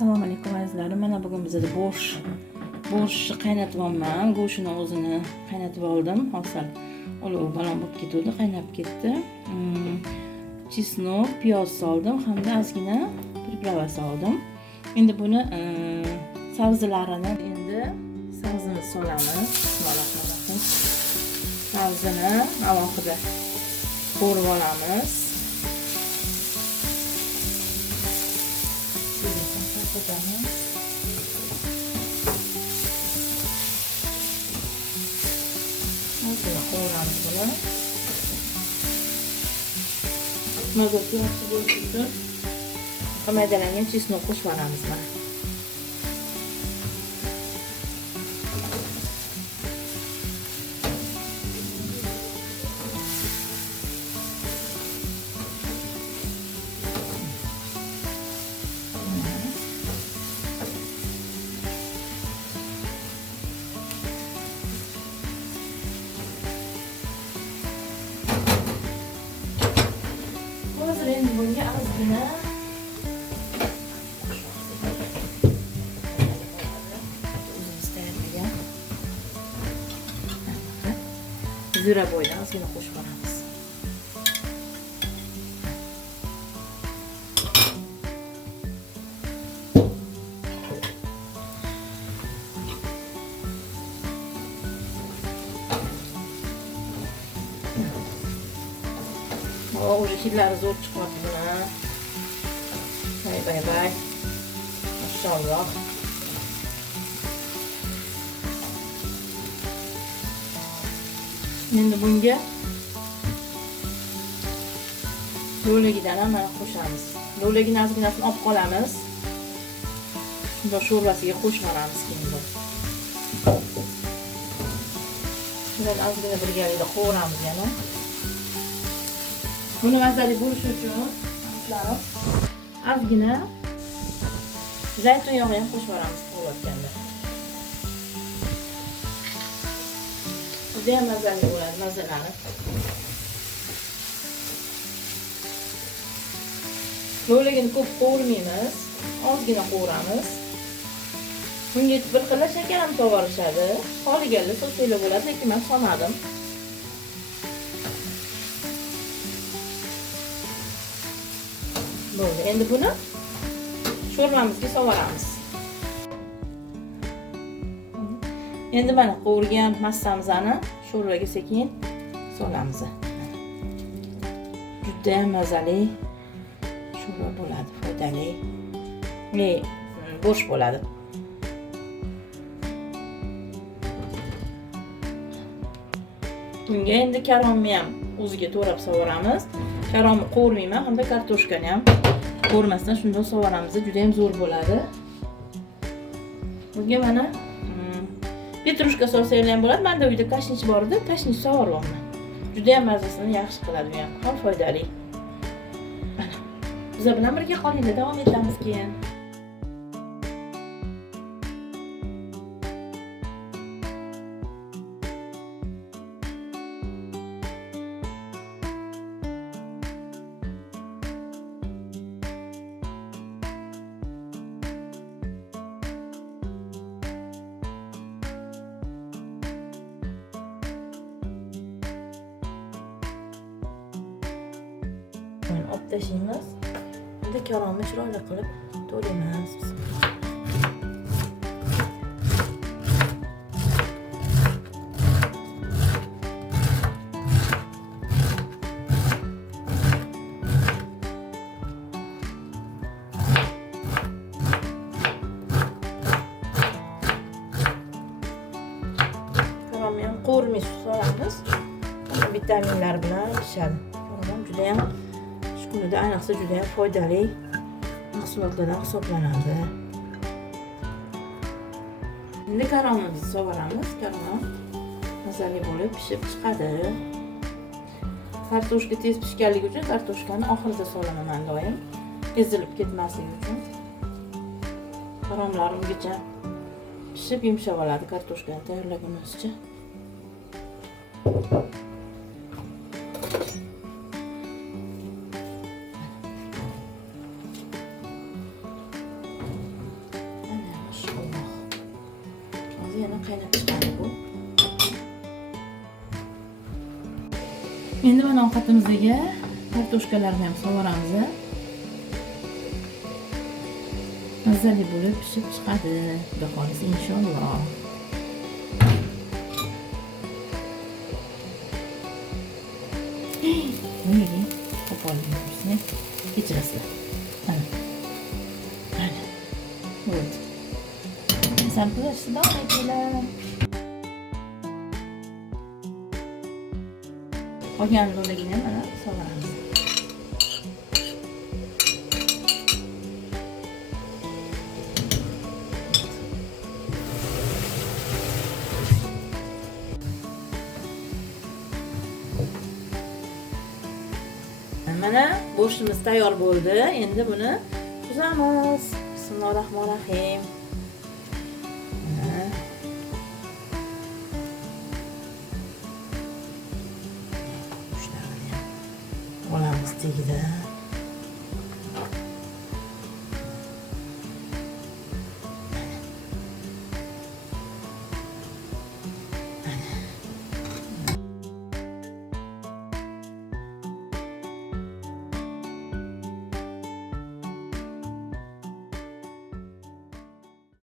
Assalomu alaykum azizlarim. Mana bugun bizda boshni qaynatyapman. Go'shtini o'zini qaynatib oldim. Hozir olov balon bo'lib ketdi, qaynab ketdi. Chesnok, piyoz soldim hamda ozgina priprava soldim. Endi buni sabzilarini sabzini solamiz. Bismillahirrohmanirrohim. Sabzini alohida qo'rib olamiz. Qo'yamiz buni. Mazasi yaxshi bo'lishi uchun maydalangan chesnok qo'shib olamiz. Endi bunga ozgina zira bo'ydan ozgina qo'shib olamiz. Уже hidlari zo'r chiqyapti buni. Bay. Maşallah. Endi bunga lo'ligidan mana qo'shamiz. Lo'ligini ozginasini olib qolamiz. Shunda sho'rvasiga qo'shib olamiz keyin. Shundan ozgina birgalikda qovuramiz yana. Buni mazali bo'lishi uchun ozgina zaytun yog'i ham qo'shib olamiz qovurganda. Juda ham mazali bo'ladi, mazalanib. Lo'ligini ko'p qovurmaymiz, ozgina qovuramiz. Bunga bir xil shakar ham to'g'ralishadi. Qolganlar sosiylar bo'ladi, lekin men solmadim. Bo'ldi. Endi buni sho'rvamizga solamiz. Endi mana qovurgan massamizni sho'rvaga sekin solamiz. Juda ham mazali sho'rva bo'ladi, foydali. Bo'sh bo'ladi. Bunga endi karomni ham o'ziga to'rab sovuramiz. Karomni qovurmayman, hamda kartoshkani ham qovurmasdan shunday sovuramiz. Juda ham zo'r bo'ladi. Bunga mana petrushka solsanglar ham bo'ladi. Menda uyda kashnich bor edi, kashnich sovuryapman. Juda ham mazasini yaxshi qiladi, bu ham foydali. Biz bilan birga qolinglar, davom etamiz keyin. Olib tashlaymiz. Endi karomni chiroyli qilib to'laymiz. Karomni ham qovurmay solamiz. Vitaminlar bilan pishadi. Karom juda ham kunida ayniqsa juda ham foydali mahsulotlardan hisoblanadi. Endi karomimizni sovuramiz. Karom mazali bo'lib pishib chiqadi. Kartoshka tez pishganligi uchun kartoshkani oxirida solaman men doim, ezilib ketmasligi uchun. Karomlar ungacha pishib yumshab oladi kartoshkani tayyorlagunimizcha. qaynab chiqadi bu. Endi mana ovqatimizga kartoshkalarni ham sovoramiz. Mazali bo'lib pishib chiqadi. Xudo xolisa inshaalloh. Nega? Qo'pollikni kechirasizlar. Mana. Вот. Samplesh davom etinglar. Qolgan lo'ligini mana sovoramiz. Mana go'shtimiz tayyor bo'ldi. Endi buni suzamiz. Bismillahirrohmanirrohim. Olamiz tegida.